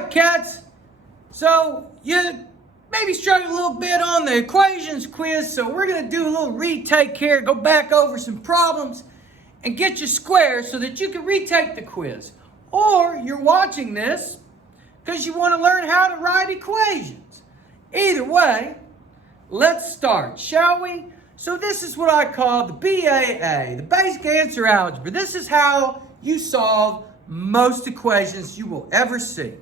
right, cats. So you maybe struggled a little bit on the equations quiz, so we're going to do a little retake here, go back over some problems, and get you square so that you can retake the quiz. Or you're watching this because you want to learn how to write equations. Either way, let's start, shall we? So this is what I call the B.A.A, the basic answer algebra. This is how you solve most equations you will ever see.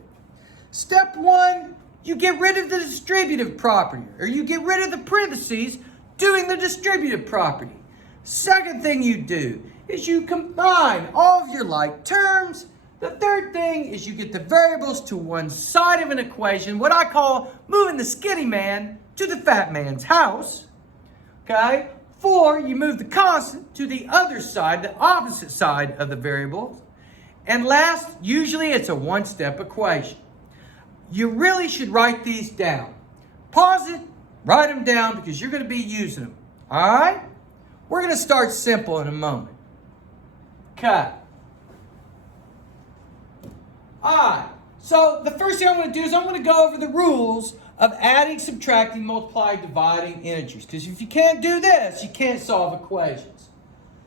Step one, you get rid of the distributive property, or you get rid of the parentheses doing the distributive property. Second thing you do is you combine all of your like terms. The third thing is you get the variables to one side of an equation, what I call moving the skinny man to the fat man's house. Okay? 4, you move the constant to the other side, the opposite side of the variables. And last, usually it's a one-step equation. You really should write these down. Pause it, write them down because you're going to be using them. All right? We're going to start simple in a moment. Okay. All right. So the first thing I'm going to do is I'm going to go over the rules of adding, subtracting, multiplying, dividing integers. Because if you can't do this, you can't solve equations.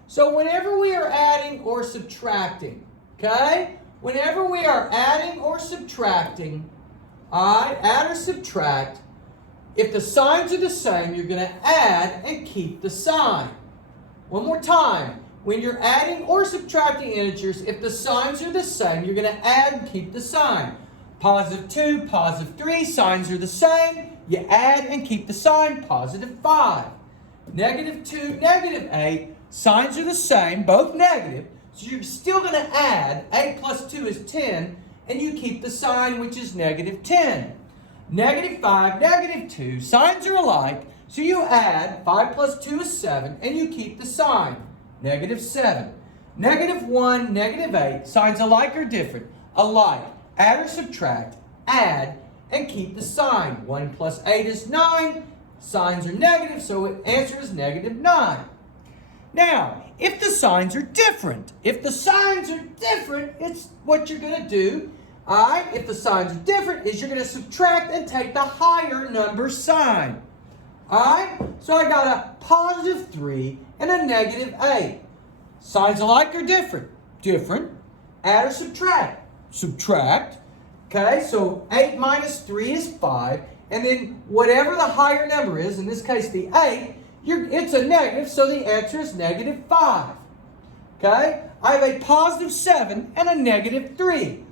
So whenever we are adding or subtracting, okay? Whenever we are adding or subtracting, all right, add or subtract, if the signs are the same, you're going to add and keep the sign. One more time. When you're adding or subtracting integers, if the signs are the same, you're going to add and keep the sign. Positive 2, positive 3, signs are the same. You add and keep the sign. Positive 5. Negative 2, negative 8, signs are the same, both negative. So you're still going to add. 8 plus 2 is 10, and you keep the sign, which is negative 10. Negative 5, negative 2, signs are alike. So you add. 5 plus 2 is 7, and you keep the sign. Negative 7. Negative 1, negative 8, signs alike or different? Alike. Add or subtract, add, and keep the sign. 1 plus 8 is 9. Signs are negative, so the answer is negative 9. Now, if the signs are different, it's what you're going to do. All right, if the signs are different, is you're going to subtract and take the higher number sign. All right, so I got a positive 3 and a negative 8. Signs alike or different? Different. Add or subtract? Subtract. Okay, so 8 minus 3 is 5. And then whatever the higher number is, in this case the 8, it's a negative, so the answer is negative 5. Okay, I have a positive 7 and a negative 3.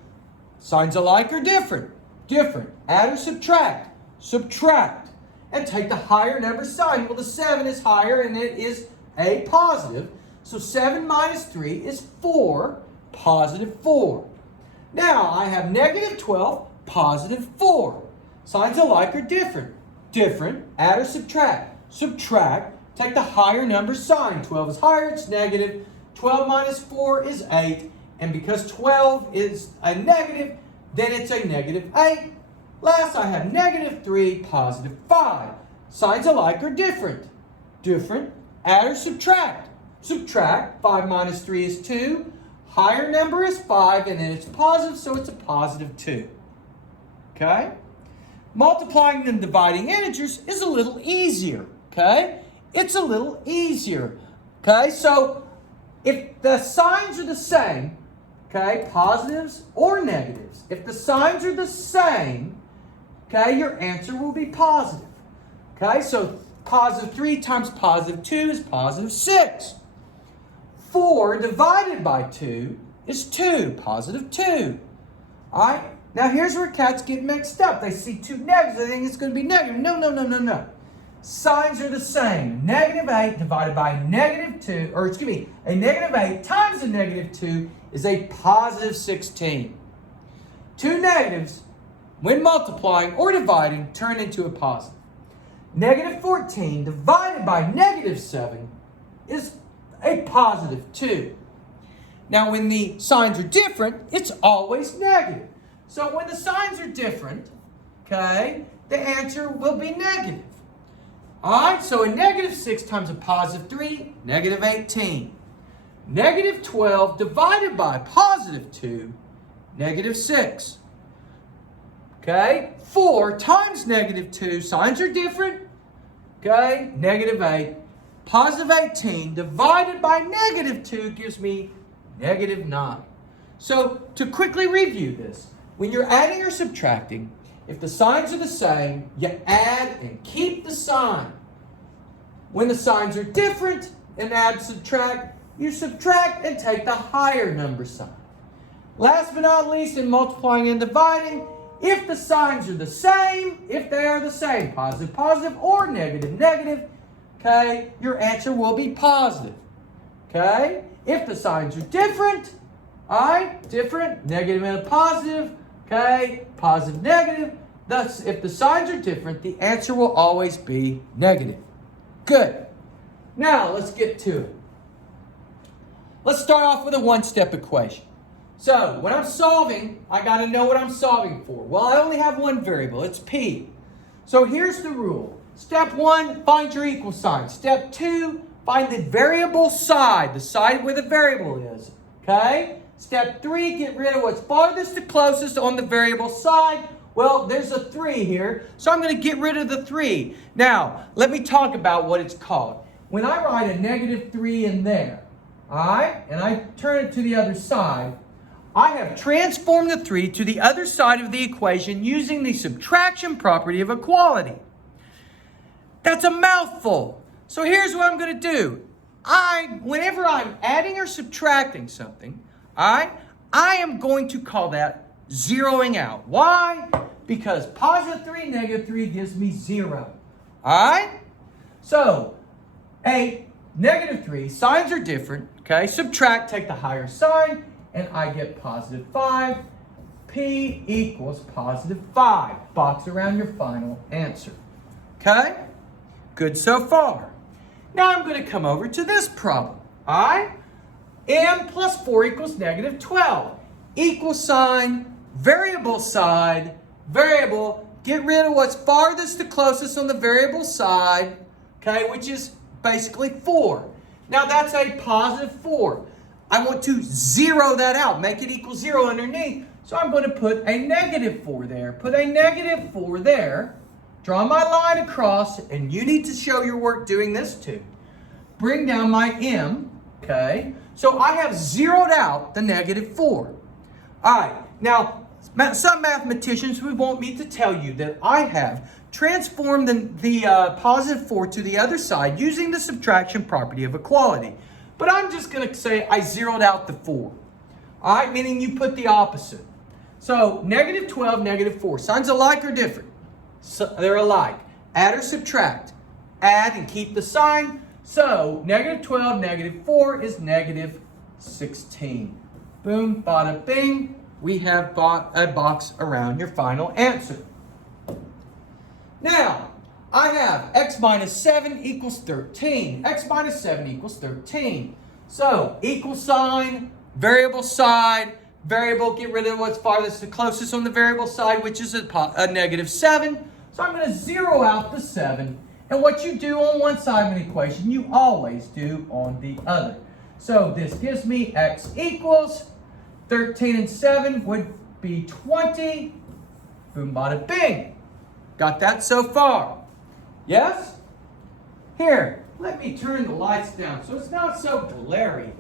Signs alike or different? Different. Add or subtract? Subtract. And take the higher number sign. Well, the 7 is higher and it is a positive. So 7 minus 3 is 4, positive 4. Now, I have negative 12, positive 4. Signs alike or different? Different. Add or subtract? Subtract. Take the higher number sign. 12 is higher, it's negative. 12 minus 4 is 8. And because 12 is a negative, then it's a negative 8. Last, I have negative 3, positive 5. Signs alike or different? Different. Add or subtract? Subtract. 5 minus 3 is 2. Higher number is 5, and then it's positive, so it's a positive 2. Okay? Multiplying and dividing integers is a little easier. Okay? It's a little easier. Okay? So, if the signs are the same, okay, positives or negatives, if the signs are the same, okay, your answer will be positive. Okay? So, positive 3 times positive 2 is positive 6. 4 divided by 2 is 2, positive 2. All right? Now, here's where cats get mixed up. They see 2 negatives. They think it's going to be negative. No. Signs are the same. Negative 8 divided by negative 2, or excuse me, a negative 8 times a negative 2 is a positive 16. 2 negatives, when multiplying or dividing, turn into a positive. Negative 14 divided by negative 7 is a positive 2. Now, when the signs are different, it's always negative. So when the signs are different, okay, the answer will be negative. All right, so a negative 6 times a positive 3, negative 18. Negative 12 divided by positive 2, negative 6. Okay, 4 times negative 2, signs are different. Okay, negative 8. Positive 18 divided by negative 2 gives me negative 9. So to quickly review this, when you're adding or subtracting, if the signs are the same, you add and keep the sign. When the signs are different and add, subtract, you subtract and take the higher number sign. Last but not least, in multiplying and dividing, if the signs are the same, if they are the same, positive, positive, or negative, negative, okay, your answer will be positive. Okay? If the signs are different, all right, different, negative and a positive, okay, positive, negative. Thus, if the signs are different, the answer will always be negative. Good. Now, let's get to it. Let's start off with a one-step equation. So, when I'm solving, I got to know what I'm solving for. Well, I only have one variable. It's p. So, here's the rule. Step 1, find your equal sign. Step 2, find the variable side, the side where the variable is. Okay? Step 3, get rid of what's farthest to closest on the variable side. Well, there's a 3 here, so I'm going to get rid of the 3. Now, let me talk about what it's called. When I write a negative 3 in there, all right, and I turn it to the other side, I have transformed the 3 to the other side of the equation using the subtraction property of equality. That's a mouthful. So here's what I'm going to do. Whenever I'm adding or subtracting something, I am going to call that zeroing out. Why? Because positive 3, negative 3 gives me 0. All right? So, 8, negative 3, signs are different. Okay? Subtract, take the higher sign, and I get positive 5. P equals positive 5. Box around your final answer. Okay? Good so far. Now I'm going to come over to this problem. All right? M plus 4 equals negative 12. Equal sign, variable side, variable. Get rid of what's farthest to closest on the variable side, okay, which is basically 4. Now that's a positive 4. I want to zero that out, make it equal 0 underneath. So I'm going to put a negative 4 there. Put a negative 4 there. Draw my line across, and you need to show your work doing this too. Bring down my M, okay? So I have zeroed out the negative 4. All right, now some mathematicians would want me to tell you that I have transformed the positive 4 to the other side using the subtraction property of equality. But I'm just going to say I zeroed out the 4. All right, meaning you put the opposite. So negative 12, negative 4. Signs alike or different? So they're alike. Add or subtract. Add and keep the sign. So negative 12, negative 4 is negative 16. Boom, bada bing. We have bought a box around your final answer. Now, I have x minus 7 equals 13. X minus 7 equals 13. So, equal sign, variable side, variable, get rid of what's farthest to closest on the variable side, which is a negative 7. So I'm going to zero out the 7. And what you do on one side of an equation, you always do on the other. So this gives me x equals 13 and 7 would be 20. Boom, bada, bing. Got that so far? Yes? Here, let me turn the lights down so it's not so glary.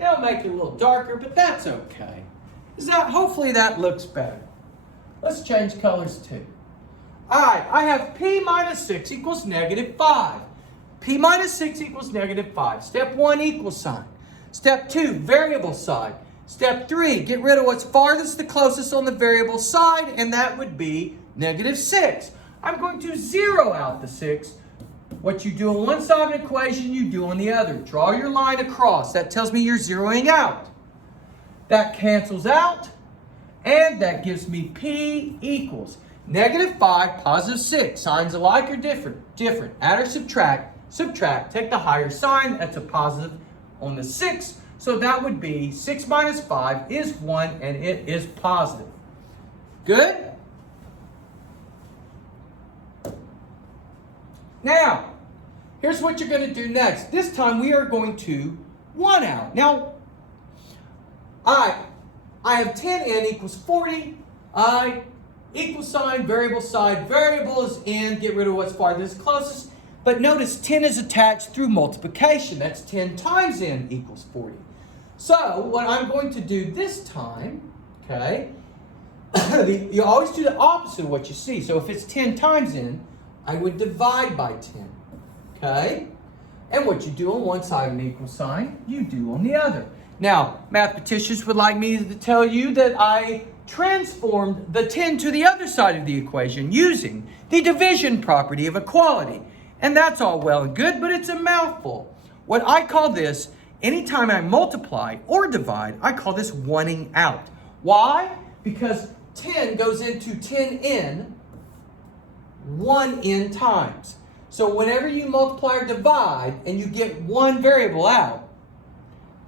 It'll make it a little darker, but that's okay. Hopefully that looks better. Let's change colors too. All right, I have p minus 6 equals negative 5. P minus 6 equals negative 5. Step 1, equal sign. Step 2, variable side. Step 3, get rid of what's farthest to closest on the variable side, and that would be negative 6. I'm going to zero out the 6. What you do on one side of an equation, you do on the other. Draw your line across. That tells me you're zeroing out. That cancels out, and that gives me p equals negative 5, positive 6. Signs alike or different? Different. Add or subtract? Subtract. Take the higher sign. That's a positive on the 6. So that would be 6 minus 5 is 1, and it is positive. Good? Now, here's what you're going to do next. This time we are going to 1 out. Now, I have 10n equals 40. equal sign, variable side, variable is in, get rid of what's farthest closest. But notice 10 is attached through multiplication. That's 10 times n equals 40. So what I'm going to do this time, okay, you always do the opposite of what you see. So if it's 10 times n, I would divide by 10, okay? And what you do on one side of an equal sign, you do on the other. Now, mathematicians would like me to tell you that I transformed the 10 to the other side of the equation using the division property of equality. And that's all well and good, but it's a mouthful. What I call this, anytime I multiply or divide, I call this oneing out. Why? Because 10 goes into 10n 1n times. So whenever you multiply or divide and you get one variable out,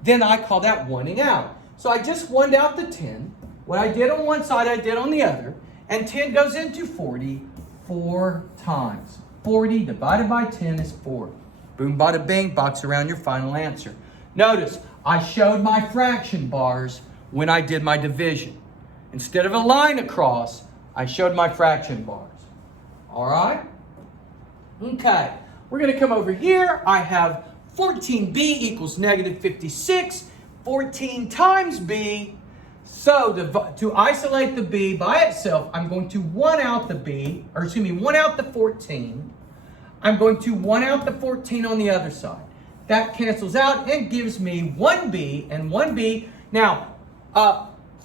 then I call that oneing out. So I just oneed out the 10. What I did on one side, I did on the other. And 10 goes into 40 4 times. 40 divided by 10 is 4. Boom, bada bing, box around your final answer. Notice, I showed my fraction bars when I did my division. Instead of a line across, I showed my fraction bars. All right? Okay, we're going to come over here. I have 14b equals negative 56. 14 times b. So to isolate the b by itself, I'm going to one out the b, or excuse me, one out the 14. I'm going to one out the 14 on the other side. That cancels out and gives me 1b and 1b. Now,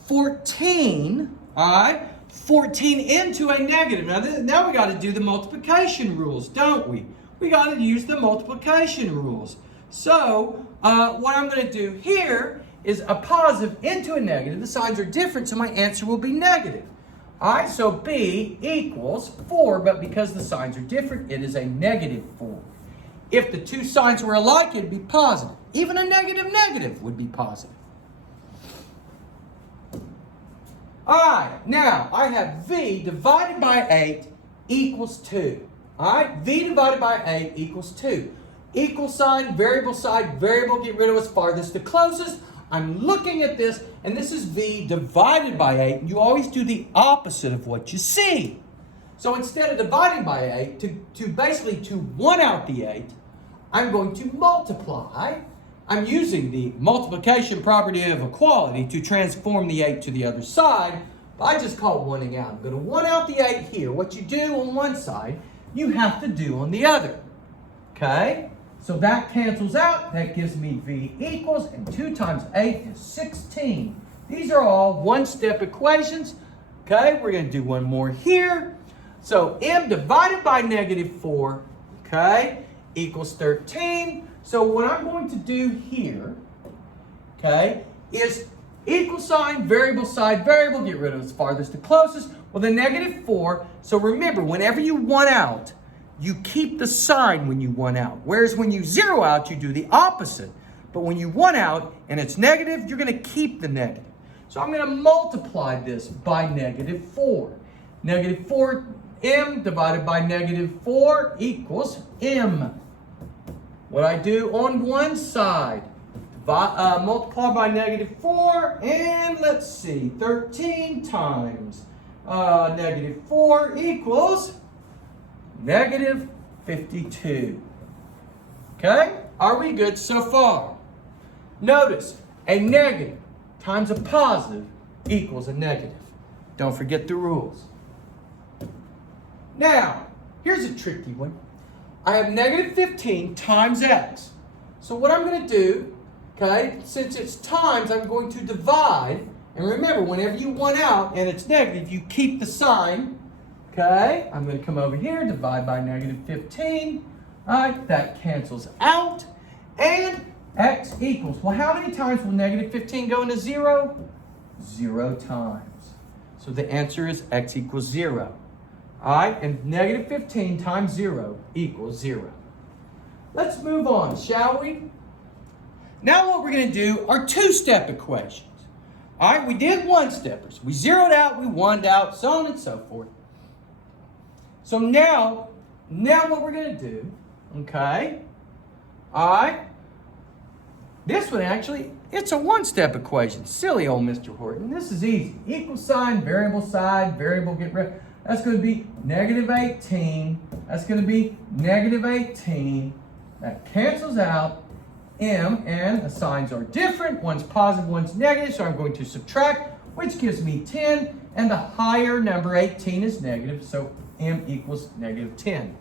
14, all right, 14 into a negative. Now we got to do the multiplication rules, don't we? We got to use the multiplication rules. So what I'm going to do here is a positive into a negative. The signs are different, so my answer will be negative. All right, so b equals 4, but because the signs are different, it is a negative 4. If the two signs were alike, it would be positive. Even a negative negative would be positive. All right, now I have v divided by 8 equals 2. All right, v divided by 8 equals 2. Equal sign, variable side, variable, get rid of what's farthest to closest. I'm looking at this, and this is v divided by 8. You always do the opposite of what you see. So instead of dividing by 8, to one out the 8, I'm going to multiply. I'm using the multiplication property of equality to transform the 8 to the other side. But I just call oneing out. I'm going to one out the 8 here. What you do on one side, you have to do on the other. Okay? So that cancels out. That gives me v equals, and 2 times 8 is 16. These are all one-step equations. Okay, we're going to do one more here. So m divided by negative 4, okay, equals 13. So what I'm going to do here, okay, is equal sign, variable side, variable, get rid of its farthest to closest. Well, the negative 4, so remember, whenever you one out, you keep the sign when you one out. Whereas when you zero out, you do the opposite. But when you one out and it's negative, you're going to keep the negative. So I'm going to multiply this by negative 4. Negative 4m divided by negative 4 equals m. What I do on one side, multiply by negative 4, and let's see, 13 times negative 4 equals negative 52. Okay? Are we good so far? Notice, a negative times a positive equals a negative. Don't forget the rules. Now, here's a tricky one. I have negative 15 times x. So what I'm going to do, okay, since it's times, I'm going to divide. And remember, whenever you one out and it's negative, you keep the sign. Okay, I'm going to come over here, divide by negative 15. All right, that cancels out. And x equals, well, how many times will negative 15 go into 0? 0 times. So the answer is x equals 0. All right, and negative 15 times 0 equals 0. Let's move on, shall we? Now what we're going to do are two-step equations. All right, we did one-steppers. We zeroed out, we oned out, so on and so forth. So now what we're going to do, okay, all right, this one actually, It's a one-step equation. Silly old Mr. Horton. This is easy. Equal sign, variable side, variable get rid. That's going to be negative 18. That's going to be negative 18. That cancels out. M and the signs are different. One's positive, one's negative, so I'm going to subtract, which gives me 10, and the higher number, 18, is negative, so M equals negative 10.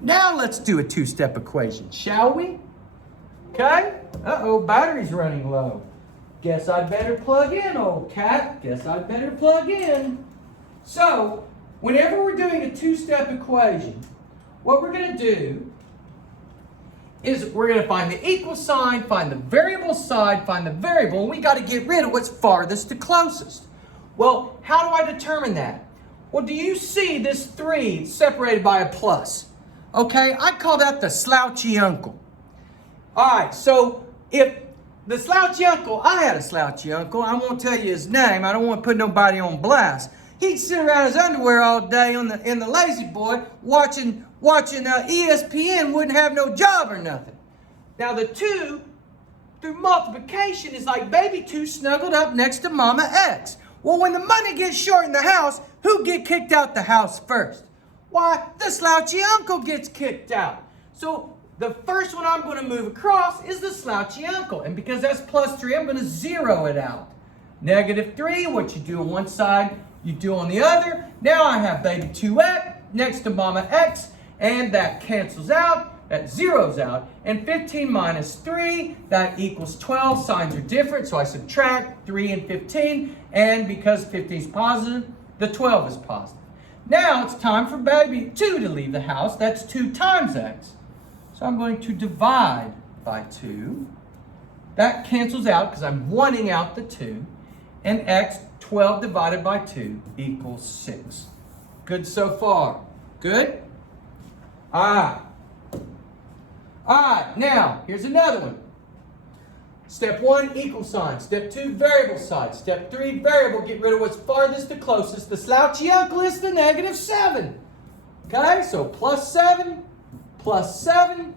Now let's do a two-step equation, shall we? Okay? Uh-oh, battery's running low. Guess I'd better plug in, old cat. Guess I'd better plug in. So, whenever we're doing a two-step equation, what we're going to do is we're going to find the equal sign, find the variable side, find the variable, and we got to get rid of what's farthest to closest. Well, how do I determine that? Well, do you see this 3 separated by a plus? Okay, I call that the slouchy uncle. All right, so if the slouchy uncle, I had a slouchy uncle, I won't tell you his name, I don't want to put nobody on blast. He'd sit around his underwear all day in the lazy boy watching ESPN, wouldn't have no job or nothing. Now the 2 through multiplication is like baby 2 snuggled up next to mama X. Well, when the money gets short in the house, who get kicked out the house first? Why, the slouchy uncle gets kicked out. So the first one I'm going to move across is the slouchy uncle. And because that's plus 3, I'm going to zero it out. Negative 3, what you do on one side, you do on the other. Now I have baby 2X next to mama X, and that cancels out, that zeroes out, and 15 minus 3, that equals 12. Signs are different, so I subtract 3 and 15, and because 15 is positive, the 12 is positive. Now it's time for baby 2 to leave the house. That's 2 times X. So I'm going to divide by 2. That cancels out because I'm wanting out the 2, and X, 12 divided by 2 equals 6. Good so far? Good? All right, now, here's another one. Step 1, equal sign. Step 2, variable side. Step 3, variable. Get rid of what's farthest to closest. The slouchy uncle is the negative 7. Okay, so plus 7, plus 7.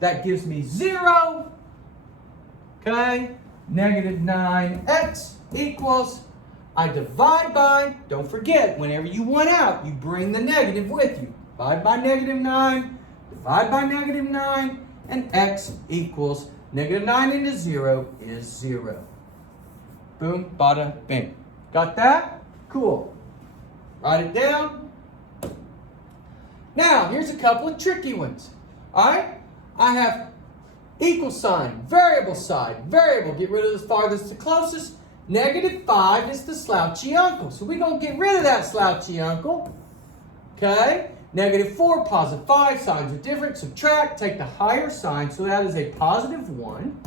That gives me 0. Okay, negative 9x equals, I divide by, don't forget, whenever you want out, you bring the negative with you. Divide by negative 9, divide by negative 9, and x equals negative 9 into 0 is 0. Boom, bada, bing. Got that? Cool. Write it down. Now, here's a couple of tricky ones. All right? I have equal sign, variable side, variable. Get rid of the farthest to closest. Negative 5 is the slouchy uncle. So we're going to get rid of that slouchy uncle. Okay? Negative 4, positive 5. Signs are different. Subtract. Take the higher sign. So that is a positive 1.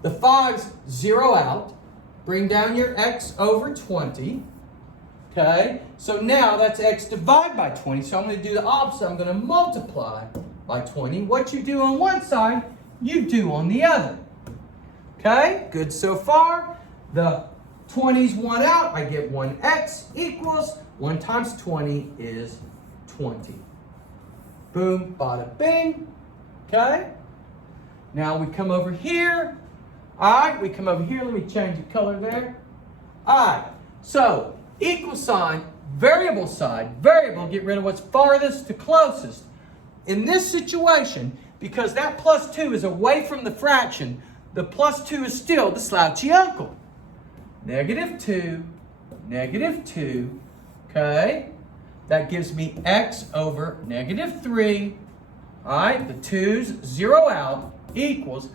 The 5's zero out. Bring down your x over 20. Okay? So now that's x divided by 20. So I'm going to do the opposite. I'm going to multiply by 20. What you do on one side, you do on the other. Okay? Good so far. The 20's 1 out. I get 1x equals 1 times 20 is 20. Boom, bada, bing. Okay? Now we come over here. All right, we come over here. Let me change the color there. All right, so equal sign, variable side, variable, get rid of what's farthest to closest. In this situation, because that plus 2 is away from the fraction, the plus 2 is still the slouchy uncle. Negative 2, okay? That gives me x over negative 3. All right, the 2's zero out equals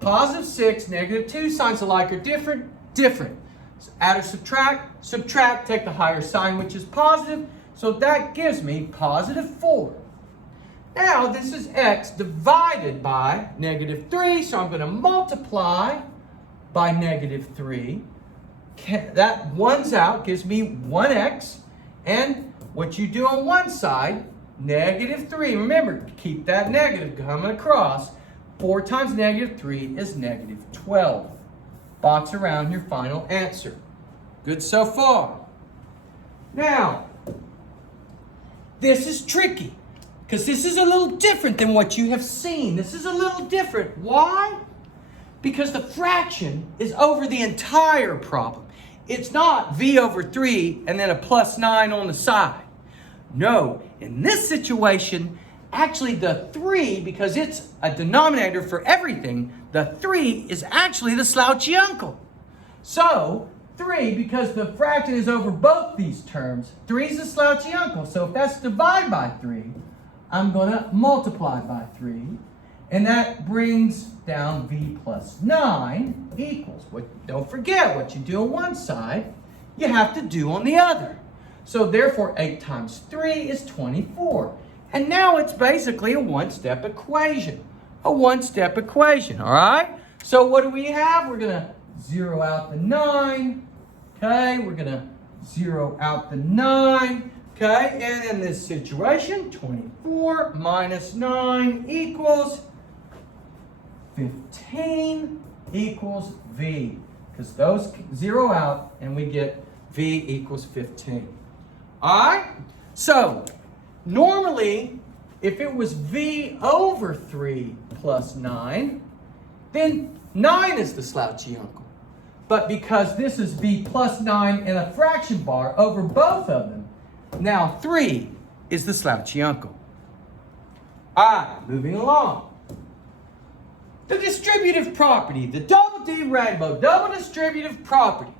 positive 6, negative 2. Signs alike are different, different. So add or subtract, subtract, take the higher sign, which is positive. So that gives me positive 4. Now this is x divided by negative 3. So I'm going to multiply by negative 3. That 1's out, gives me 1x. And what you do on one side, negative 3. Remember, keep that negative coming across. 4 times negative 3 is negative 12. Box around your final answer. Good so far. Now, this is tricky because this is a little different than what you have seen. This is a little different. Why? Because the fraction is over the entire problem. It's not v over 3 and then a plus 9 on the side. No, in this situation, actually the 3, because it's a denominator for everything, the 3 is actually the slouchy uncle. So 3, because the fraction is over both these terms, 3 is the slouchy uncle. So if that's divided by 3, I'm going to multiply by 3. And that brings down v plus 9 equals. Don't forget, what you do on one side, you have to do on the other. So therefore, 8 times 3 is 24. And now it's basically a one-step equation. A one-step equation, all right? So what do we have? We're going to zero out the 9. Okay, we're going to zero out the 9. Okay, and in this situation, 24 minus 9 equals 15 equals v. Because those zero out and we get v equals 15. All right? So, normally, if it was v over 3 plus 9, then 9 is the slouchy uncle. But because this is v plus 9 and a fraction bar over both of them, now 3 is the slouchy uncle. All right, moving along. The distributive property, the double D rainbow, double distributive property.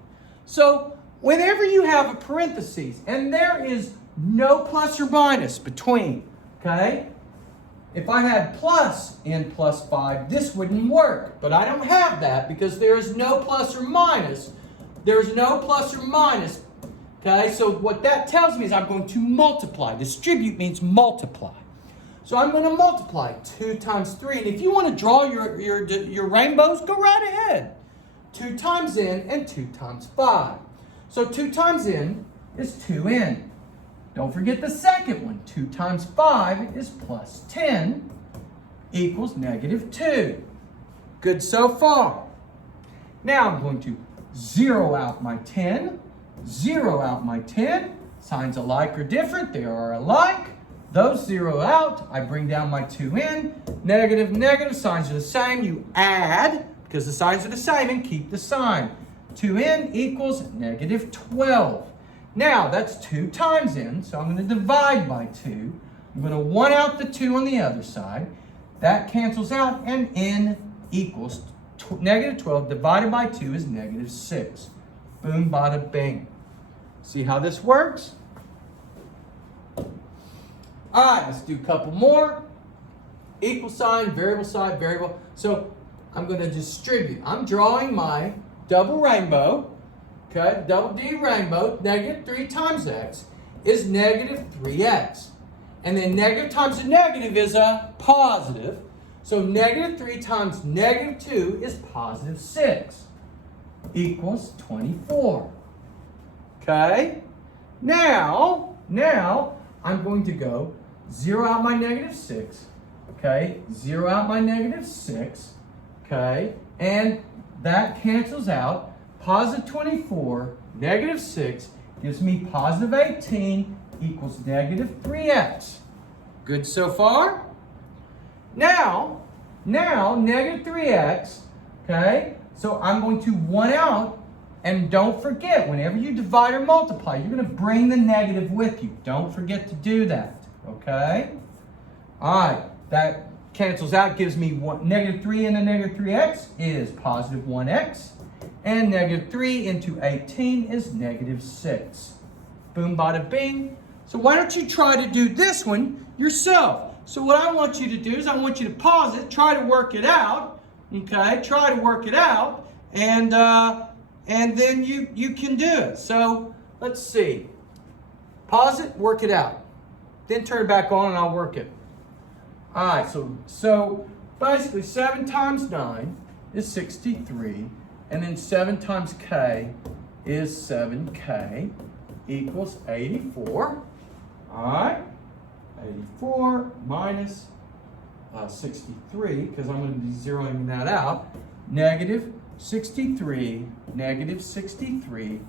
So whenever you have a parentheses and there is no plus or minus between, okay? If I had plus n plus 5, this wouldn't work. But I don't have that because there is no plus or minus. There is no plus or minus. Okay, so what that tells me is I'm going to multiply. Distribute means multiply. So I'm going to multiply 2 times 3. And if you want to draw your rainbows, go right ahead. 2 times n and 2 times 5. So 2 times n is 2n. Don't forget the second one. 2 times 5 is plus 10 equals negative 2. Good so far. Now I'm going to zero out my 10. Zero out my 10. Signs alike or different. They are alike. Those zero out. I bring down my 2n. Negative, negative. Signs are the same. You add, because the signs are the same, and keep the sign. 2n equals negative 12. Now, that's 2 times n, so I'm going to divide by 2. I'm going to 1 out the 2 on the other side. That cancels out, and n equals negative 12 divided by 2 is negative 6. Boom, bada, bing. See how this works? All right, let's do a couple more. Equal sign, variable. So I'm going to distribute. I'm drawing my double rainbow. Okay, double D rainbow, negative 3 times x is negative 3x. And then negative times a negative is a positive. So negative 3 times negative 2 is positive 6 equals 24. Okay, now I'm going to go zero out my negative 6. Okay, zero out my negative 6. Okay, and that cancels out. Positive 24, negative 6 gives me positive 18 equals negative 3x. Good so far? Now, negative 3x, okay? So I'm going to 1 out, and don't forget, whenever you divide or multiply, you're going to bring the negative with you. Don't forget to do that, okay? All right, that cancels out, gives me negative 3 into negative 3x is positive 1x. And negative 3 into 18 is negative 6. Boom, bada, bing. So why don't you try to do this one yourself? So what I want you to do is I want you to pause it, try to work it out. Okay, try to work it out, and then you can do it. So let's see. Pause it, work it out. Then turn it back on and I'll work it. All right, so basically 7 times 9 is 63. And then 7 times k is 7k equals 84. All right, 84 minus 63, because I'm going to be zeroing that out. Negative 63, negative 63.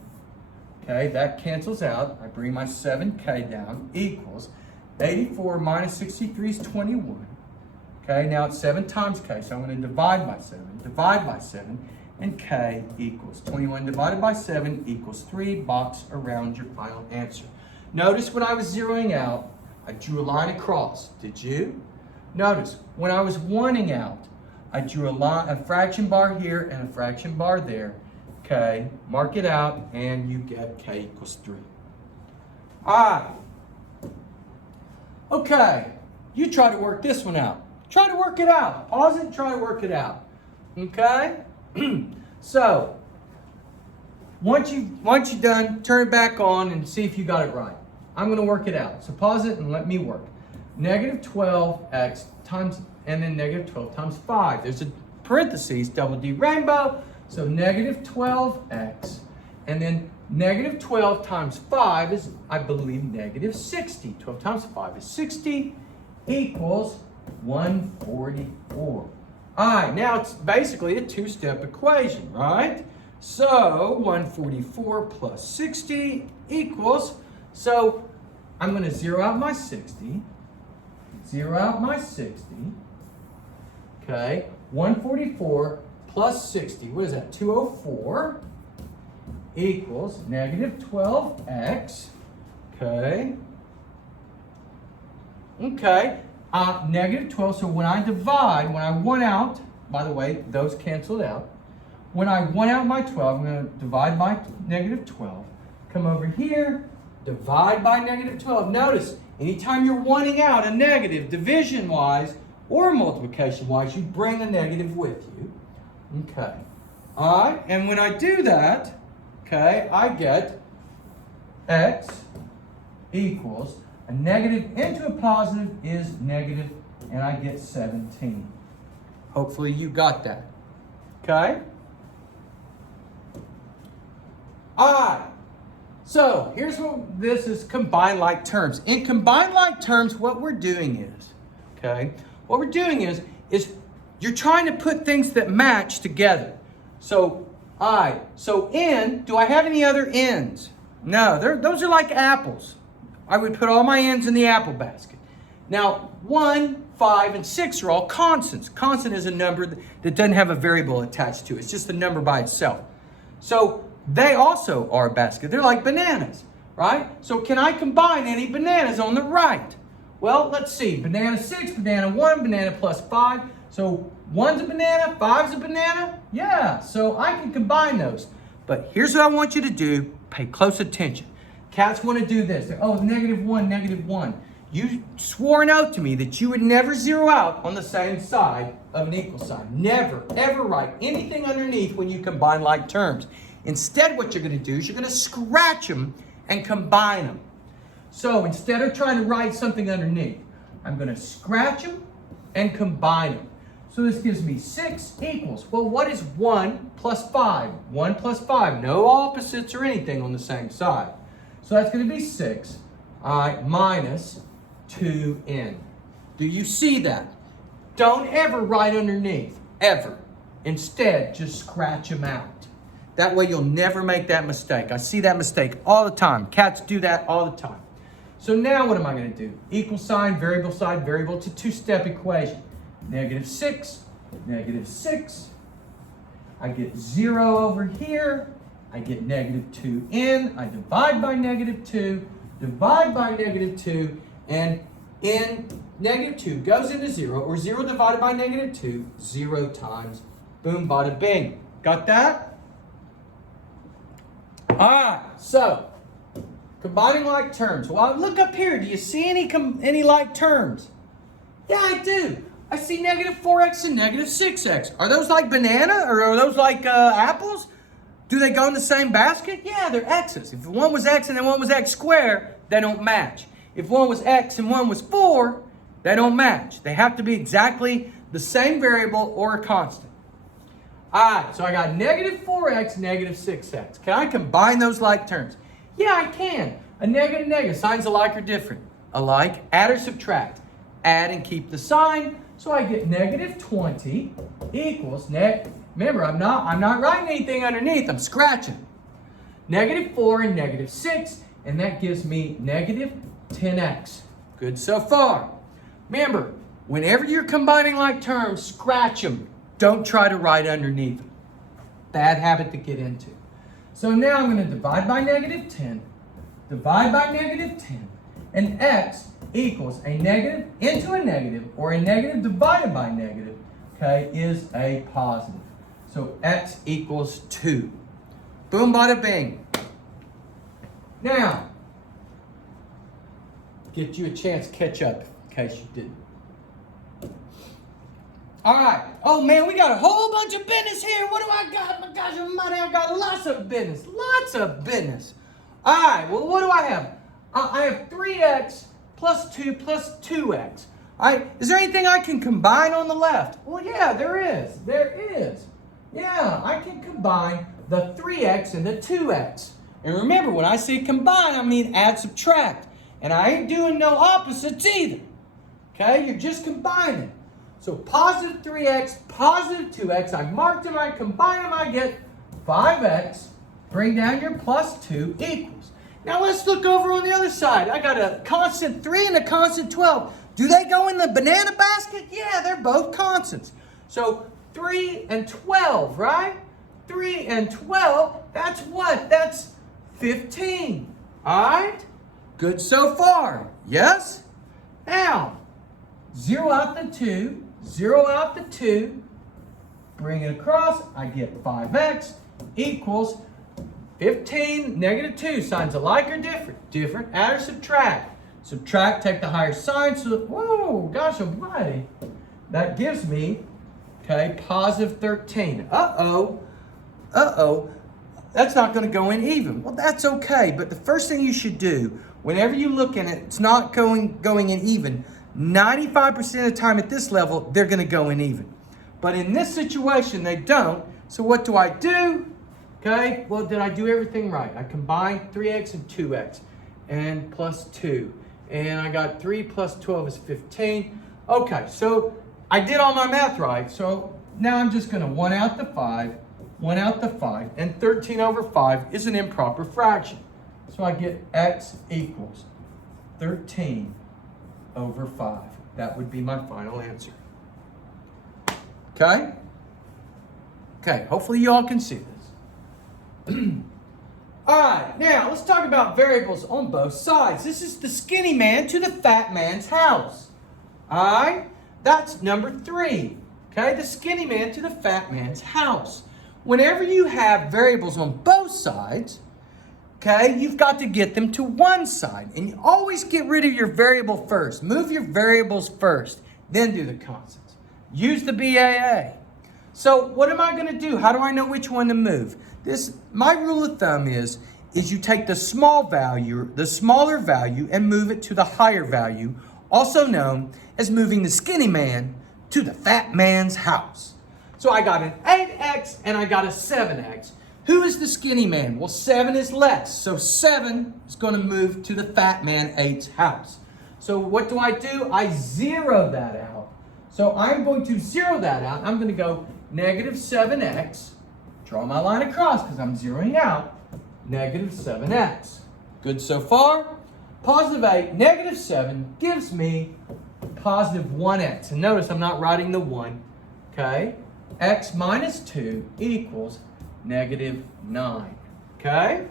Okay, that cancels out. I bring my 7k down equals 84 minus 63 is 21. Okay, now it's 7 times k, so I'm going to divide by 7, and k equals 21 divided by 7 equals 3. Box around your final answer. Notice when I was zeroing out, I drew a line across. Did you? Notice when I was oneing out, I drew a fraction bar here and a fraction bar there. Okay, mark it out, and you get k equals 3. All right. Okay, you try to work this one out. Try to work it out. Pause it and try to work it out. Okay? So, once you're done, turn it back on and see if you got it right. I'm going to work it out. So pause it and let me work. Negative 12x times, and then negative 12 times 5. There's a parentheses, double D rainbow. So negative 12x, and then negative 12 times 5 is, I believe, negative 60. 12 times 5 is 60 equals 144. All right, now it's basically a two-step equation, right? So 144 plus 60 equals, so I'm going to zero out my 60, okay, 144 plus 60, what is that, 204, equals negative 12x, okay, negative 12, so when I divide, when I one out, by the way, those canceled out, when I one out my 12, I'm going to divide by negative 12, come over here, divide by negative 12. Notice, anytime you're wanting out a negative, division-wise or multiplication-wise, you bring a negative with you. Okay. All right, and when I do that, okay, I get x equals a negative into a positive is negative, and I get 17. Hopefully you got that. Okay? All right. So here's what this is: combined like terms. In combined like terms, what we're doing is, okay, what we're doing is you're trying to put things that match together. So so n, do I have any other n's? No, those are like apples. I would put all my n's in the apple basket. Now 1, 5, and 6 are all constants. Constant is a number that doesn't have a variable attached to it. It's just a number by itself. So they also are a basket. They're like bananas, right? So can I combine any bananas on the right? Well, let's see. Banana 6, banana 1, banana plus 5. So 1's a banana, 5's a banana. Yeah, so I can combine those. But here's what I want you to do. Pay close attention. Cats want to do this. They're, oh, negative 1, negative 1. You swore an oath to me that you would never zero out on the same side of an equal sign. Never, ever write anything underneath when you combine like terms. Instead, what you're going to do is you're going to scratch them and combine them. So instead of trying to write something underneath, I'm going to scratch them and combine them. So this gives me 6 equals, well, what is 1 plus 5? 1 plus 5, no opposites or anything on the same side. So that's going to be 6 minus 2n. Do you see that? Don't ever write underneath, ever. Instead, just scratch them out. That way you'll never make that mistake. I see that mistake all the time. Cats do that all the time. So now what am I going to do? Equal sign, variable side, variable. It's a two-step equation. Negative 6, negative 6. I get 0 over here. I get negative 2n. I divide by negative 2, divide by negative 2, and n, negative 2 goes into 0, or 0 divided by negative 2, 0 times. Boom, bada, bing. Got that? All right, so combining like terms. Well, look up here. Do you see any like terms? Yeah, I do. I see negative 4x and negative 6x. Are those like banana, or are those like apples? Do they go in the same basket? Yeah, they're x's. If one was x and then one was x squared, they don't match. If one was x and one was 4, they don't match. They have to be exactly the same variable or a constant. All right, so I got negative 4x, negative 6x. Can I combine those like terms? Yeah, I can. A negative, negative. Signs alike or different? Alike. Add or subtract? Add and keep the sign. So I get negative 20 equals, remember, I'm not writing anything underneath. I'm scratching. Negative 4 and negative 6, and that gives me negative 10x. Good so far. Remember, Whenever you're combining like terms, scratch them. Don't try to write underneath them. Bad habit to get into. So now I'm going to divide by negative 10, divide by negative 10, and x equals a negative into a negative, or a negative divided by negative, okay, is a positive. So x equals 2. Boom, bada, bing. Now, get you a chance to catch up in case you didn't. All right. Oh, man, we got a whole bunch of business here. What do I got? My gosh almighty, I got lots of business. Lots of business. All right. Well, what do I have? I have 3x plus 2 plus 2x. All right. Is there anything I can combine on the left? Well, yeah, there is. There is. Yeah, I can combine the 3x and the 2x. And remember, when I say combine, I mean add, subtract. And I ain't doing no opposites either. Okay? You're just combining. So positive 3x, positive 2x, I marked them, I combine them, I get 5x. Bring down your plus 2 equals. Now let's look over on the other side. I got a constant 3 and a constant 12. Do they go in the banana basket? Yeah, they're both constants. So 3 and 12, right? 3 and 12, that's what? That's 15. All right? Good so far. Yes? Now, 0 out the 2. 0 out the 2, bring it across, I get 5x equals 15, negative 2. Signs alike or different? Different. Add or subtract? Subtract, take the higher sign. So, whoa, gosh almighty. That gives me, okay, positive 13. Uh-oh. Uh-oh. That's not going to go in even. Well, that's okay. But the first thing you should do, whenever you look in it, it's not going in even. 95% of the time at this level, they're going to go in even. But in this situation, they don't. So what do? Okay, well, did I do everything right? I combined 3x and 2x and plus 2. And I got 3 plus 12 is 15. Okay, so I did all my math right. So now I'm just going to 1 out the 5, 1 out the 5, and 13 over 5 is an improper fraction. So I get x equals 13 over 5. That would be my final answer. Okay? Okay, hopefully you all can see this. All right, now let's talk about variables on both sides. This is the skinny man to the fat man's house. All right? That's number 3. Okay, the skinny man to the fat man's house. Whenever you have variables on both sides, okay, you've got to get them to one side. And you always get rid of your variable first. Move your variables first, then do the constants. Use the B.A.A. So what am I going to do? How do I know which one to move? My rule of thumb is you take the smaller value, and move it to the higher value, also known as moving the skinny man to the fat man's house. So I got an 8x and I got a 7x. Who is the skinny man? Well, 7 is less. So 7 is going to move to the fat man 8's house. So what do? I zero that out. So I'm going to zero that out. I'm going to go negative 7x. Draw my line across because I'm zeroing out. Negative 7x. Good so far? Positive 8, negative 7 gives me positive 1x. And notice I'm not writing the 1. Okay? X minus 2 equals negative 9. Okay?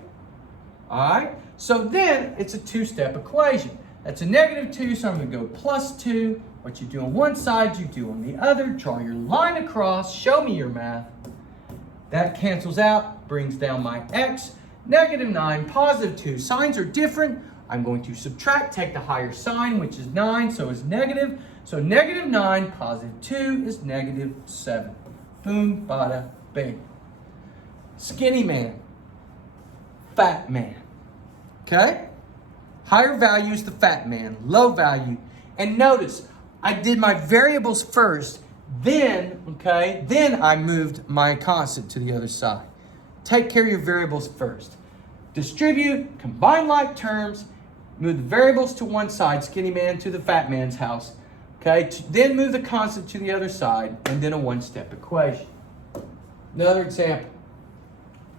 All right? So then it's a two-step equation. That's a negative 2, so I'm going to go plus 2. What you do on one side, you do on the other. Draw your line across. Show me your math. That cancels out, brings down my x. Negative 9, positive 2. Signs are different. I'm going to subtract, take the higher sign, which is 9, so it's negative. So negative 9, positive 2 is negative 7. Boom, bada, bing. Skinny man, fat man. Okay? Higher value is the fat man, low value. And notice, I did my variables first, then I moved my constant to the other side. Take care of your variables first. Distribute, combine like terms, move the variables to one side, skinny man to the fat man's house. Okay, then move the constant to the other side, and then a one-step equation. Another example.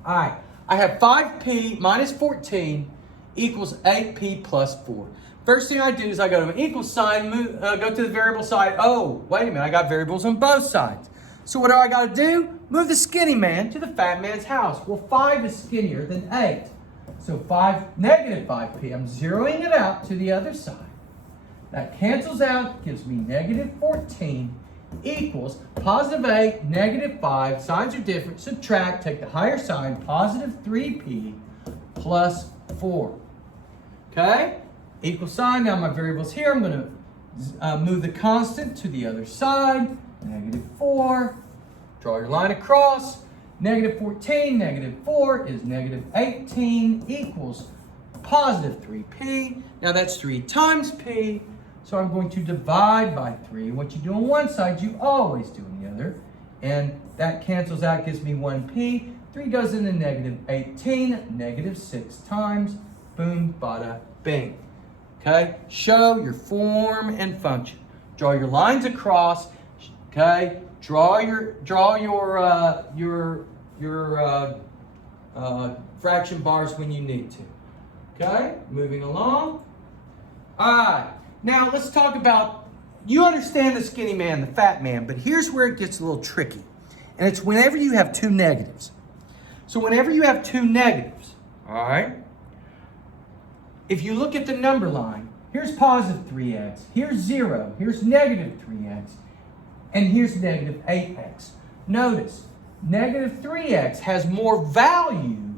All right, I have 5p minus 14 equals 8p plus 4. First thing I do is I go to an equal sign, go to the variable side. Oh, wait a minute, I got variables on both sides. So what do I got to do? Move the skinny man to the fat man's house. Well, 5 is skinnier than 8. So negative 5p. I'm zeroing it out to the other side. That cancels out, gives me negative 14 equals positive 8, negative 5. Signs are different. Subtract, take the higher sign, positive 3p plus 4. Okay? Equal sign. Now my variable's here. I'm going to move the constant to the other side. Negative 4. Draw your line across. Negative 14, negative 4 is negative 18 equals positive 3p. Now that's 3 times p. So I'm going to divide by 3. What you do on one side, you always do on the other. And that cancels out, gives me 1p. 3 goes into negative 18, negative 6 times. Boom, bada, bing. Okay? Show your form and function. Draw your lines across. Okay? Draw your fraction bars when you need to. Okay? Moving along. All right. Now let's talk about, you understand the skinny man, the fat man, but here's where it gets a little tricky. And it's whenever you have two negatives. So whenever you have two negatives, all right, if you look at the number line, here's positive 3x, here's 0, here's negative 3x, and here's negative 8x. Notice, negative 3x has more value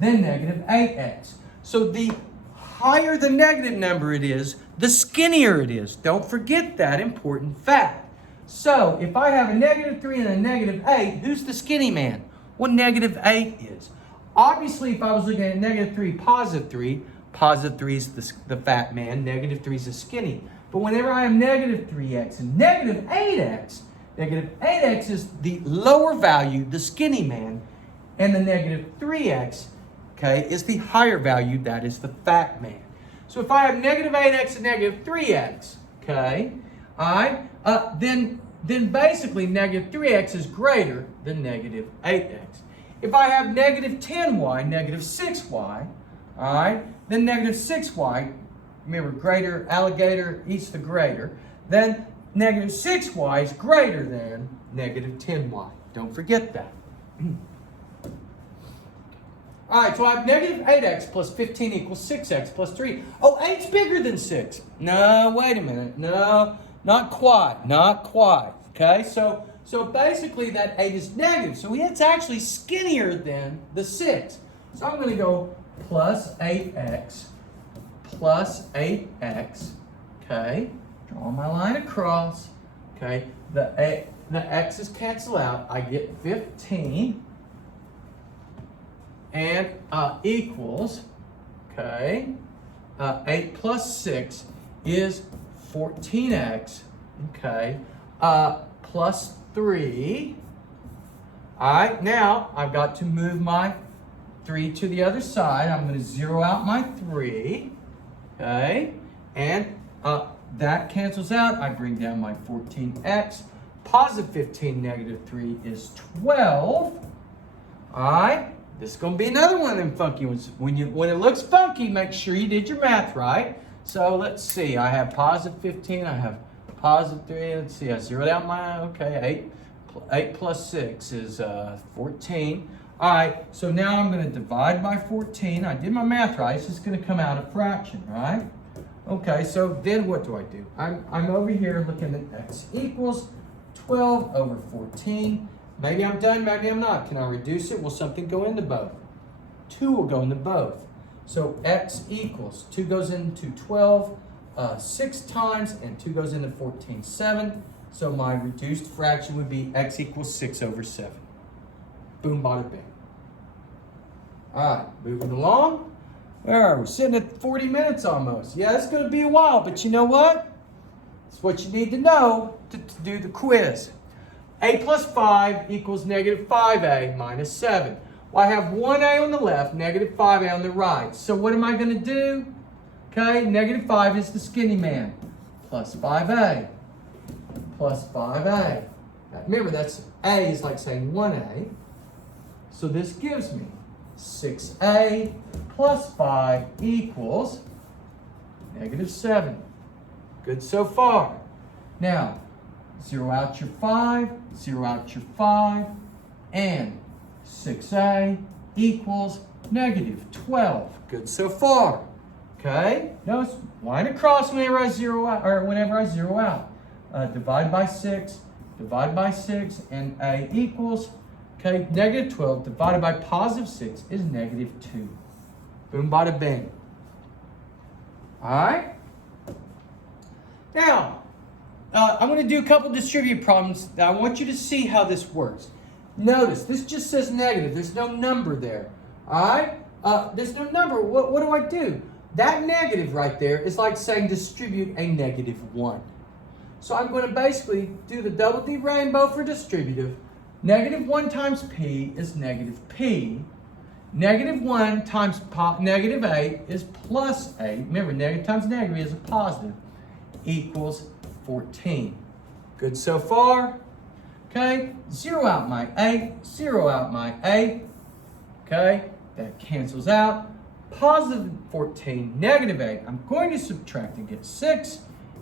than negative 8x. So the higher the negative number it is, the skinnier it is. Don't forget that important fact. So if I have a negative 3 and a negative 8, who's the skinny man? Well, negative 8 is. Obviously, if I was looking at negative 3 is the fat man, negative 3 is the skinny. But whenever I have negative 3x and negative 8x is the lower value, the skinny man, and the negative 3x, okay, is the higher value, that is the fat man. So if I have negative 8x and negative 3x, okay, all right, then basically negative 3x is greater than negative 8x. If I have negative 10y, negative 6y, all right, then negative 6y, remember greater, alligator eats the greater, then negative 6y is greater than negative 10y. Don't forget that. All right, so I have negative 8x plus 15 equals 6x plus 3. Oh, 8's bigger than 6. No, wait a minute. No, not quite. Not quite. Okay, so basically that 8 is negative. So it's actually skinnier than the 6. So I'm going to go plus 8x plus 8x. Okay, draw my line across. Okay, the x's cancel out. I get 15. And equals, okay, 8 plus 6 is 14x, okay, plus 3. All right, now I've got to move my 3 to the other side. I'm going to zero out my 3, okay, and that cancels out. I bring down my 14x. Positive 15, negative 3 is 12. All right. This is going to be another one of them funky ones. When it looks funky, make sure you did your math right. So let's see. I have positive 15. I have positive 3. Let's see. I zeroed out my, okay, 8 plus 6 is 14. All right. So now I'm going to divide by 14. I did my math right. It's just going to come out a fraction, right? Okay. So then what do I do? I'm over here looking at x equals 12 over 14. Maybe I'm done, maybe I'm not. Can I reduce it? Will something go into both? 2 will go into both. So x equals, 2 goes into 12 6 times, and 2 goes into 14 7. So my reduced fraction would be x equals 6 over 7. Boom, bada, bing. All right, moving along. Where are we? Sitting at 40 minutes almost. Yeah, it's going to be a while, but you know what? It's what you need to know to do the quiz. A plus 5 equals negative 5a minus 7. Well, I have 1a on the left, negative 5a on the right. So what am I going to do? Okay, negative 5 is the skinny man. Plus 5a. Plus 5a. Now, remember, that's a is like saying 1a. So this gives me 6a plus 5 equals negative 7. Good so far. Now, 0 out your 5, 0 out your 5, and 6a equals negative 12. Good so far. Okay? Notice line across whenever I zero out, or whenever I zero out. Divide by 6, and a equals, okay, negative 12 divided by positive 6 is negative 2. Boom, bada, bang. All right? Now, I'm going to do a couple distributive problems. I want you to see how this works. Notice, this just says negative. There's no number there. All right? There's no number. What do I do? That negative right there is like saying distribute a negative 1. So I'm going to basically do the double D rainbow for distributive. Negative 1 times P is negative P. Negative 1 times negative A is plus A. Remember, negative times negative is a positive. Equals 14. Good so far? Okay, 0 out my A, 0 out my A. Okay, that cancels out. Positive 14, negative 8. I'm going to subtract and get 6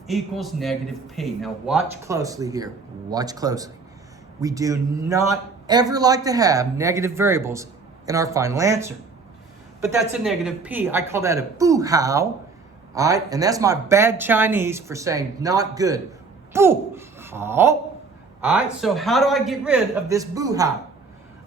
equals negative P. Now watch closely here. Watch closely. We do not ever like to have negative variables in our final answer. But that's a negative P. I call that a boo-how. All right, and that's my bad Chinese for saying not good. Boo-how. All right, so how do I get rid of this boo-how?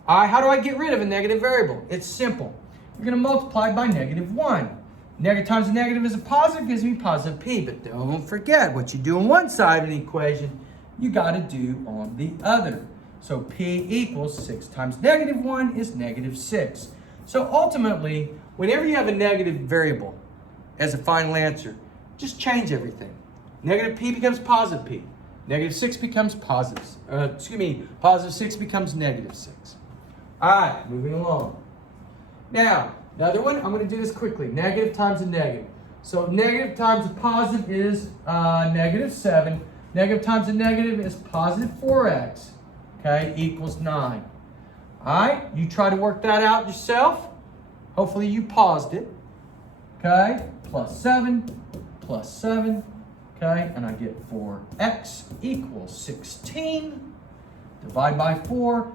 All right, how do I get rid of a negative variable? It's simple. You're going to multiply by negative 1. Negative times a negative is a positive, gives me positive P. But don't forget, what you do on one side of an equation, you got to do on the other. So P equals 6 times negative 1 is negative 6. So ultimately, whenever you have a negative variable as a final answer, just change everything. Negative P becomes positive P. Negative 6 becomes positive, positive 6 becomes negative 6. All right, moving along. Now, another one, I'm going to do this quickly. Negative times a negative. So negative times a positive is negative 7. Negative times a negative is positive 4x, okay, equals 9. All right, you try to work that out yourself. Hopefully you paused it. Okay, plus 7, okay, and I get 4x equals 16. Divide by 4,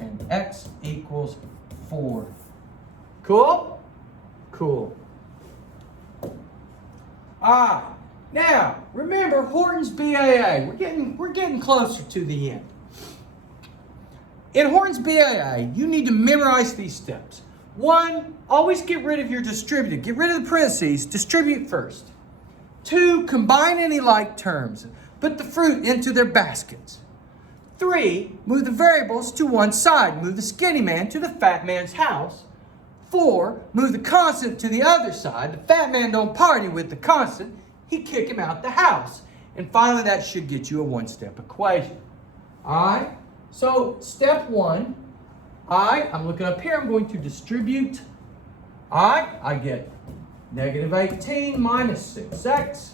and x equals 4. Cool? Cool. Now, remember Horton's B.A.A. We're getting closer to the end. In Horton's B.A.A., you need to memorize these steps. 1, always get rid of your distributive. Get rid of the parentheses. Distribute first. 2, combine any like terms. Put the fruit into their baskets. 3, move the variables to one side. Move the skinny man to the fat man's house. 4, move the constant to the other side. The fat man don't party with the constant. He kick him out the house. And finally, that should get you a one-step equation. All right? So, step 1, I'm looking up here. I'm going to distribute. All right? I get negative 18 minus 6x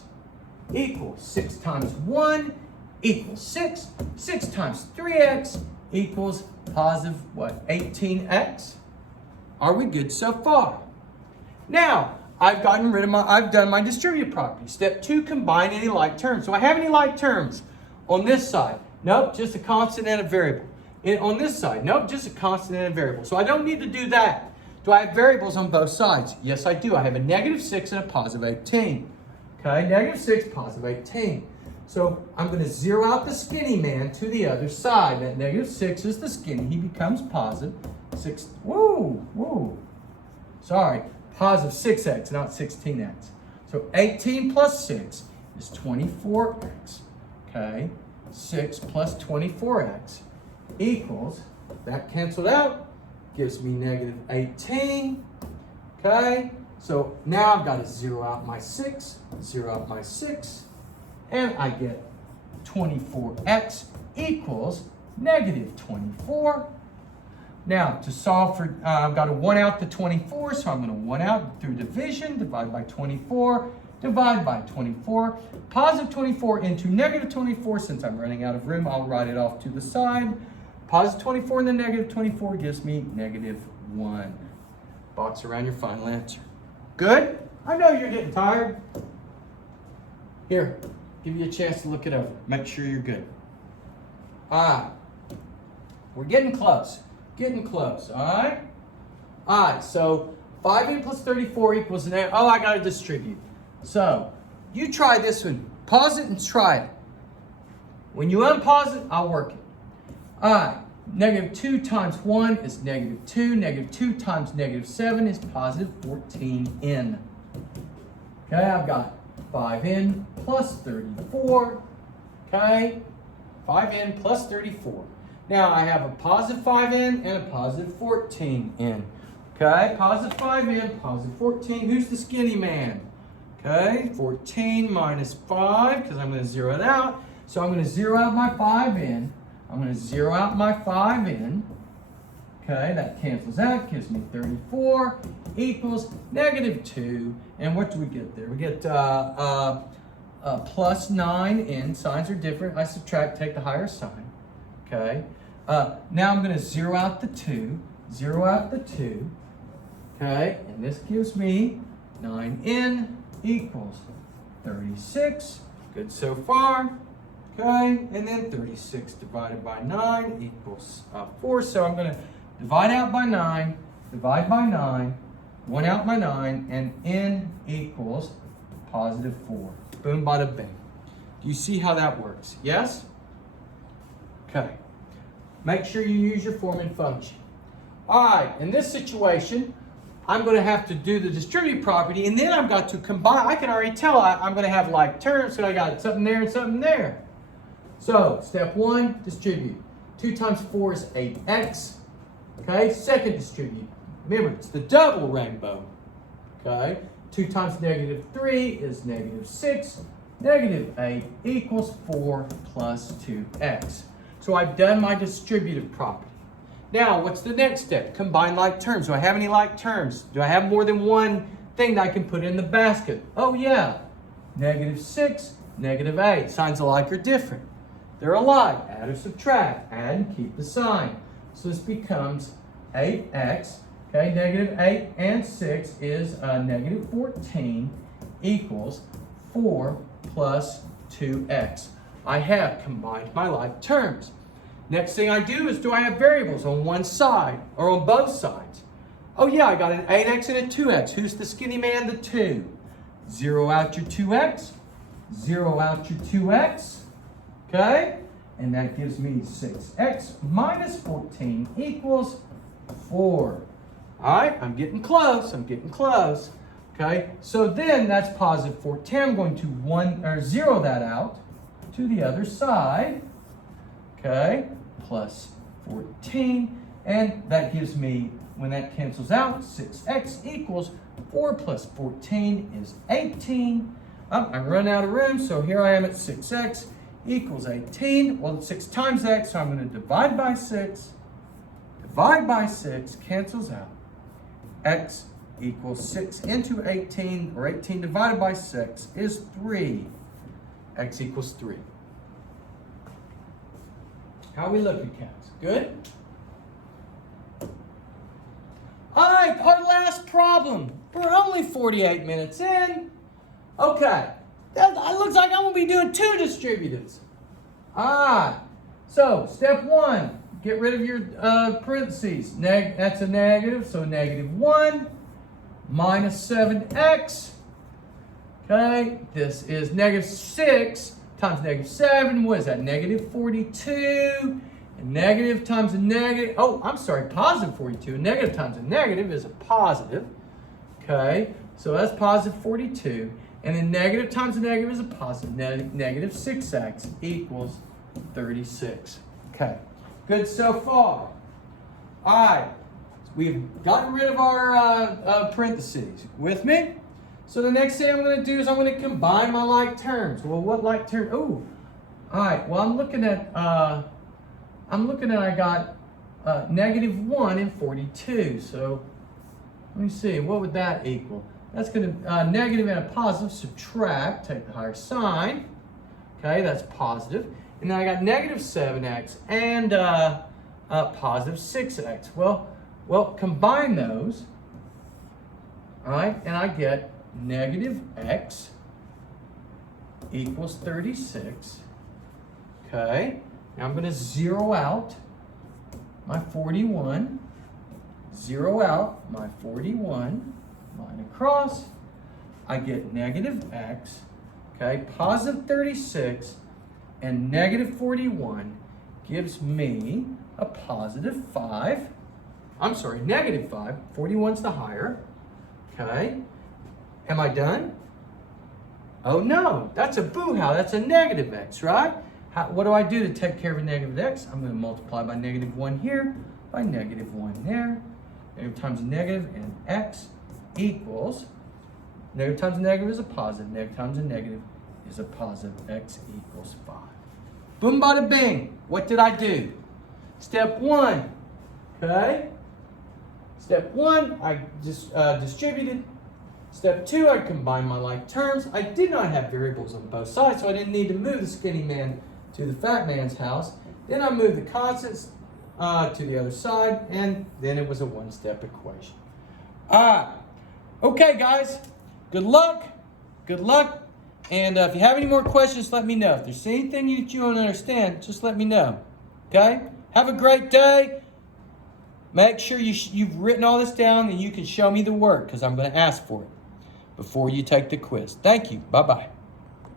equals 6 times 1 equals 6. 6 times 3x equals positive, what, 18x? Are we good so far? Now, I've done my distributive property. Step 2, combine any like terms. Do I have any like terms on this side? Nope, just a constant and a variable. On this side, nope, just a constant and a variable. So I don't need to do that. Do I have variables on both sides? Yes, I do. I have a negative 6 and a positive 18. Okay, negative 6, positive 18. So I'm going to zero out the skinny man to the other side. That negative 6 is the skinny. He becomes positive 6. Whoa. Sorry, positive 6x, not 16x. So 18 plus 6 is 24x. Okay, 6 plus 24x equals, that canceled out, gives me negative 18. Okay, so now I've got to zero out my 6, and I get 24x equals negative 24. Now, to solve for, I've got to 1 out the 24, so I'm going to 1 out through division, divide by 24, divide by 24. Positive 24 into negative 24, since I'm running out of room, I'll write it off to the side. Positive 24 and the negative 24 gives me negative 1. box around your final answer. Good? I know you're getting tired. Here, give you a chance to look it over. Make sure you're good. All right. We're getting close. Getting close, all right? All right, so 5n plus 34 equals an, oh, I got to distribute. So, you try this one. Pause it and try it. When you unpause it, I'll work it. All right, negative 2 times 1 is negative 2. Negative 2 times negative 7 is positive 14n. Okay, I've got 5n plus 34. Okay, 5n plus 34. Now I have a positive 5n and a positive 14n. Okay, positive 5n, positive 14. Who's the skinny man? Okay, 14 minus 5, because I'm going to zero it out. So I'm going to zero out my 5n. I'm going to zero out my 5n. Okay, that cancels out, gives me 34 equals negative 2. And what do we get there? We get plus 9n. Signs are different. I subtract, take the higher sign. Okay. Now I'm going to zero out the 2. Zero out the 2. Okay, and this gives me 9n equals 36. Good so far. Okay, and then 36 divided by 9 equals 4. So I'm going to divide out by 9, divide by 9, 1 out by 9, and n equals positive 4. Boom, bada, bing. Do you see how that works? Yes? Okay. Make sure you use your forming function. All right, in this situation, I'm going to have to do the distributive property, and then I've got to combine. I can already tell I'm going to have like terms, so I got something there and something there. So, step 1, distribute. 2 times 4 is 8x. Okay, second distribute. Remember, it's the double rainbow. Okay, 2 times negative 3 is negative 6. Negative 8 equals 4 plus 2x. So I've done my distributive property. Now, what's the next step? Combine like terms. Do I have any like terms? Do I have more than one thing that I can put in the basket? Oh, yeah. Negative 6, negative 8. Signs alike or different. They're alike. Add or subtract. Add and keep the sign. So this becomes 8x. Okay, negative 8 and 6 is negative 14 equals 4 plus 2x. I have combined my like terms. Next thing I do is, do I have variables on one side or on both sides? Oh yeah, I got an 8x and a 2x. Who's the skinny man? The 2. Zero out your 2x. Zero out your 2x. Okay? And that gives me 6x minus 14 equals 4. All right, I'm getting close. I'm getting close. Okay? So then that's positive 14. I'm going to zero that out to the other side. Okay? Plus 14. And that gives me, when that cancels out, 6x equals 4 plus 14 is 18. I'm running out of room, so here I am at 6x equals 18. Well, it's 6 times x, so I'm going to divide by 6. Divide by 6 cancels out. X equals 6 into 18, or 18 divided by 6 is 3. X equals 3. How are we looking, cats? Good? All right, our last problem. We're only 48 minutes in. Okay, that looks like I'm going to be doing 2 distributives. All right, so step 1, get rid of your parentheses. That's a negative, so negative 1 minus 7x. Okay, this is negative 6 times negative 7. What is that? Negative 42. And negative times a negative, positive 42. Negative times a negative is a positive. Okay, so that's positive 42. And then negative times a negative is a positive. Negative 6x equals 36. Okay, good so far. All right, we've gotten rid of our parentheses. With me? So the next thing I'm going to do is I'm going to combine my like terms. Well, what like term? Oh, all right. Well, I'm looking at I got negative 1 and 42. So let me see. What would that equal? That's going to negative and a positive subtract. Take the higher sign. Okay, that's positive. And then I got negative 7x and positive 6x. Well, combine those. All right, and I get negative x equals 36. Okay, now I'm going to zero out my 41. Zero out my 41. Line across. I get negative x. Okay, positive 36 and negative 41 gives me a positive 5. I'm sorry, negative 5. 41's the higher. Okay. Am I done? Oh no, that's a boo-how. That's a negative x, right? What do I do to take care of a negative x? I'm going to multiply by negative 1 here, by negative 1 there. Negative times a negative, and x equals, negative times a negative is a positive, negative times a negative is a positive, x equals 5. Boom, bada, bing. What did I do? Step 1, okay? Step 1, I just distributed. Step 2, I combined my like terms. I did not have variables on both sides, so I didn't need to move the skinny man to the fat man's house. Then I moved the constants to the other side, and then it was a one-step equation. Okay, guys, good luck. Good luck. And if you have any more questions, let me know. If there's anything that you don't understand, just let me know. Okay? Have a great day. Make sure you've written all this down and you can show me the work because I'm going to ask for it before you take the quiz. Thank you. Bye-bye.